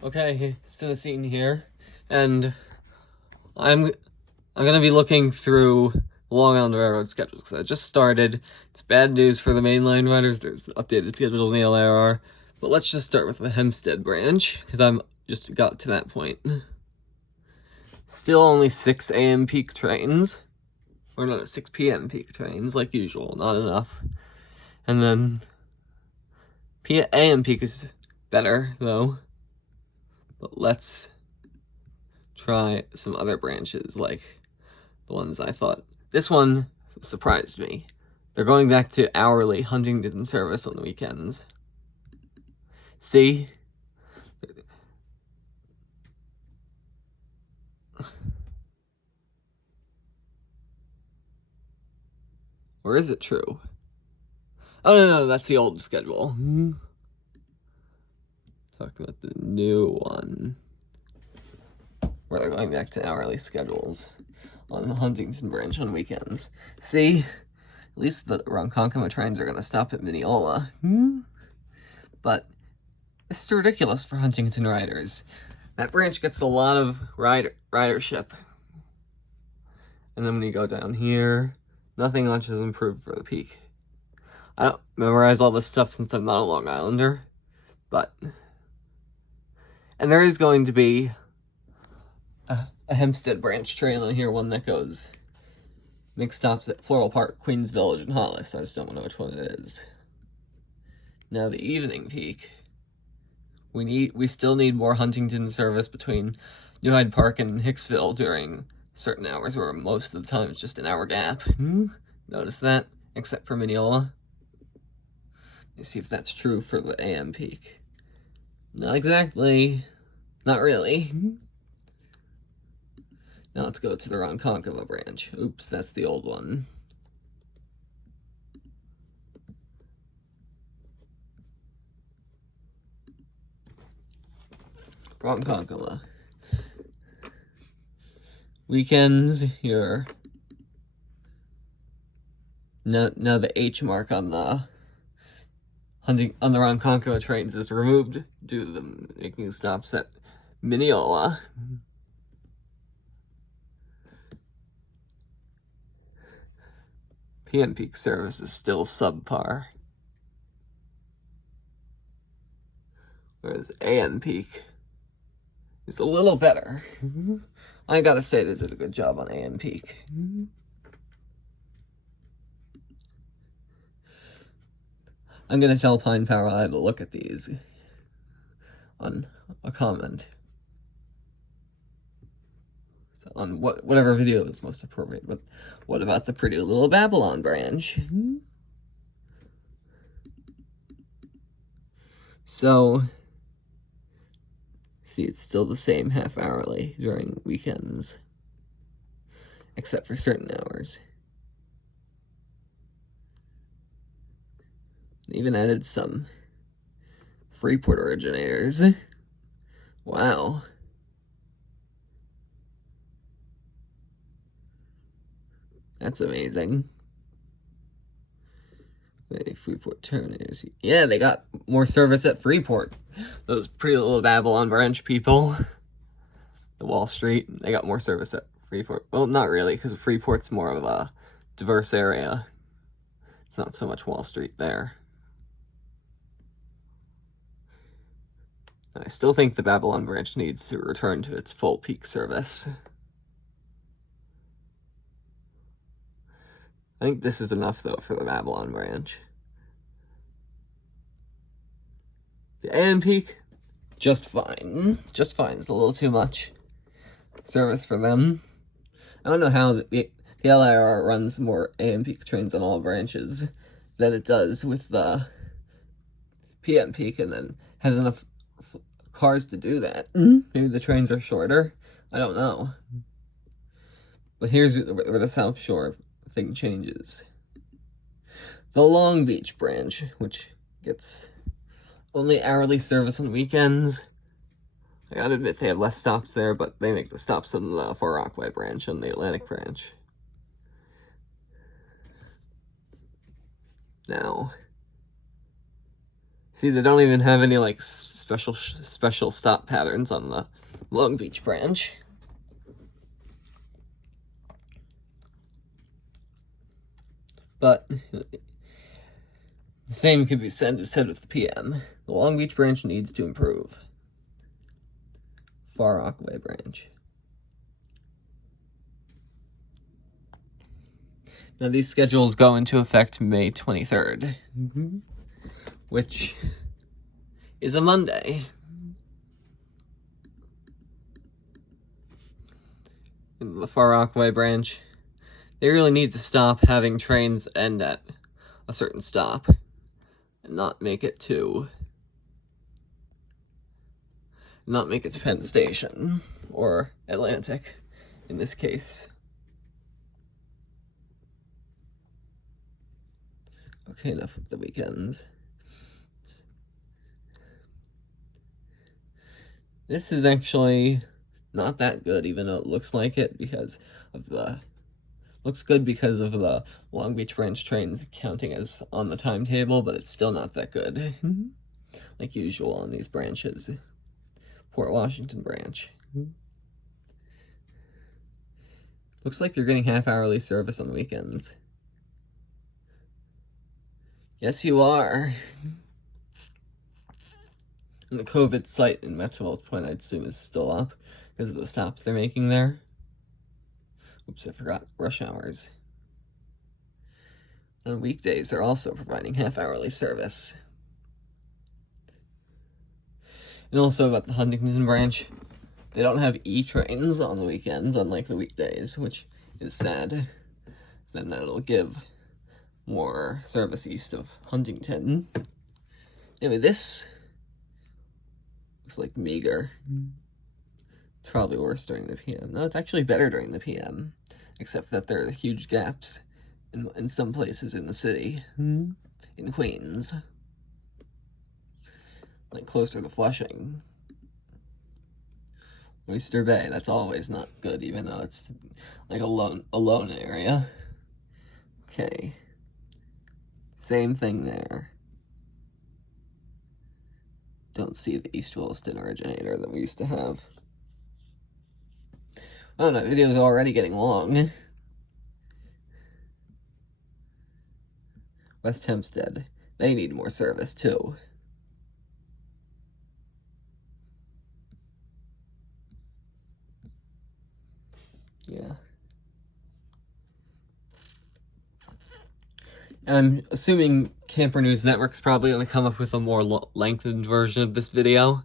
Okay, Cine here, and I'm gonna be looking through Long Island Railroad schedules because I just started. It's bad news for the mainline riders. There's updated schedules in the LIRR, but let's just start with the Hempstead branch because I'm just got to that point. Still only 6 a.m. peak trains, or no, 6 p.m. peak trains like usual. Not enough, and then a.m. peak is better though. But let's try some other branches like the ones I thought. This one surprised me. They're going back to hourly Huntington service on the weekends. See? Or is it true? Oh, no, that's the old schedule. Talking about the new one. Where they're going back to hourly schedules on the Huntington branch on weekends. See? At least the Ronkonkoma trains are going to stop at Mineola. But this is ridiculous for Huntington riders. That branch gets a lot of ridership. And then when you go down here, nothing much has improved for the peak. I don't memorize all this stuff since I'm not a Long Islander, but... And there is going to be a Hempstead branch train on here, one that goes... makes stops at Floral Park, Queens Village, and Hollis. I just don't know which one it is. Now the evening peak. We still need more Huntington service between New Hyde Park and Hicksville during certain hours, where most of the time it's just an hour gap. Notice that? Except for Mineola. Let's see if that's true for the AM peak. Not exactly. Not really. Now let's go to the Ronkonkoma branch. Oops, that's the old one. Ronkonkoma. Weekends here. Now the H mark on the Ronkonkoma trains is removed due to them making stops at Mineola. PM peak service is still subpar, whereas AM peak is a little better. I gotta say they did a good job on AM peak. I'm gonna tell Pine Power I had to look at these on a comment on whatever video is most appropriate. But what about the Pretty Little Babylon branch? So, see, it's still the same half-hourly during weekends, except for certain hours. Even added some Freeport originators. Wow. That's amazing. Freeport terminators. Yeah, they got more service at Freeport. Those Pretty Little Babylon branch people. The Wall Street, they got more service at Freeport. Well, not really, because Freeport's more of a diverse area. It's not so much Wall Street there. I still think the Babylon branch needs to return to its full peak service. I think this is enough, though, for the Babylon branch. The AM peak, just fine. Just fine. It's a little too much service for them. I don't know how the LIRR runs more AM peak trains on all branches than it does with the PM peak, and then has enough cars to do that. Maybe the trains are shorter. I don't know. But here's where the South Shore thing changes. The Long Beach branch, which gets only hourly service on weekends. I gotta admit they have less stops there, but they make the stops on the Fort Rockaway branch and the Atlantic branch. Now, see, they don't even have any like special stop patterns on the Long Beach branch. But the same could be said with the PM. The Long Beach branch needs to improve. Far Rockaway branch. Now these schedules go into effect May 23rd, which is a Monday. In the Far Rockaway branch, they really need to stop having trains end at a certain stop and not make it to Penn Station or Atlantic in this case. Okay, enough of the weekends. This is actually not that good, even though it looks like it looks good because of the Long Beach branch trains counting as on the timetable, but it's still not that good. Like usual on these branches. Port Washington branch. Looks like you're getting half-hourly service on weekends. Yes, you are. And the COVID site in Metropolitan Point, I'd assume, is still up because of the stops they're making there. Oops, I forgot rush hours. On weekdays, they're also providing half-hourly service. And also about the Huntington branch, they don't have E-trains on the weekends, unlike the weekdays, which is sad. Then that'll give more service east of Huntington. Anyway, this looks like meager. It's probably worse during the PM. No, it's actually better during the PM, except that there are huge gaps in some places in the city. In Queens. Like closer to Flushing. Oyster Bay, that's always not good, even though it's like a lone area. Okay. Same thing there. Don't see the East Williston originator that we used to have. Oh, that video's already getting long. West Hempstead. They need more service, too. Yeah. And I'm assuming Camper News Network's probably going to come up with a more lengthened version of this video.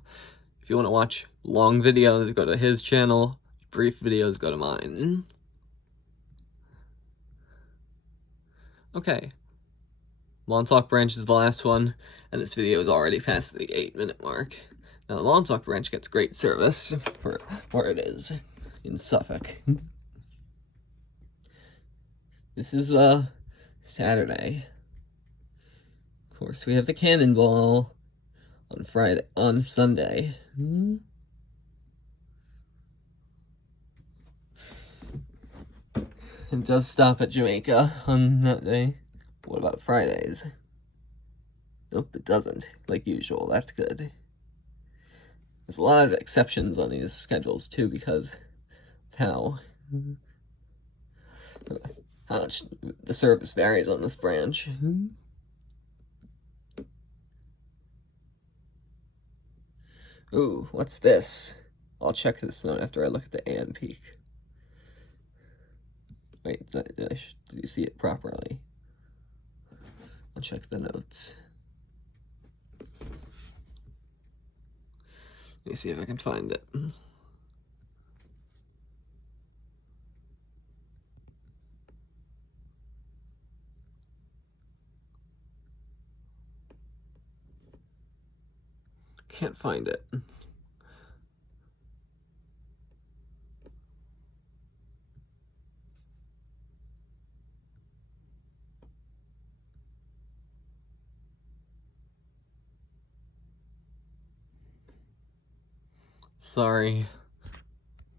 If you want to watch long videos, go to his channel. Brief videos, go to mine. Okay. Montauk branch is the last one, and this video is already past the 8-minute mark. Now, the Montauk branch gets great service for where it is, in Suffolk. This is Saturday. Of course, we have the Cannonball on Sunday. It does stop at Jamaica on that day. What about Fridays? Nope, it doesn't, like usual. That's good. There's a lot of exceptions on these schedules, too, because of how much the service varies on this branch. Ooh, what's this? I'll check this note after I look at the AM peak. Wait, did you see it properly? I'll check the notes. Let me see if I can find it. Can't find it. Sorry.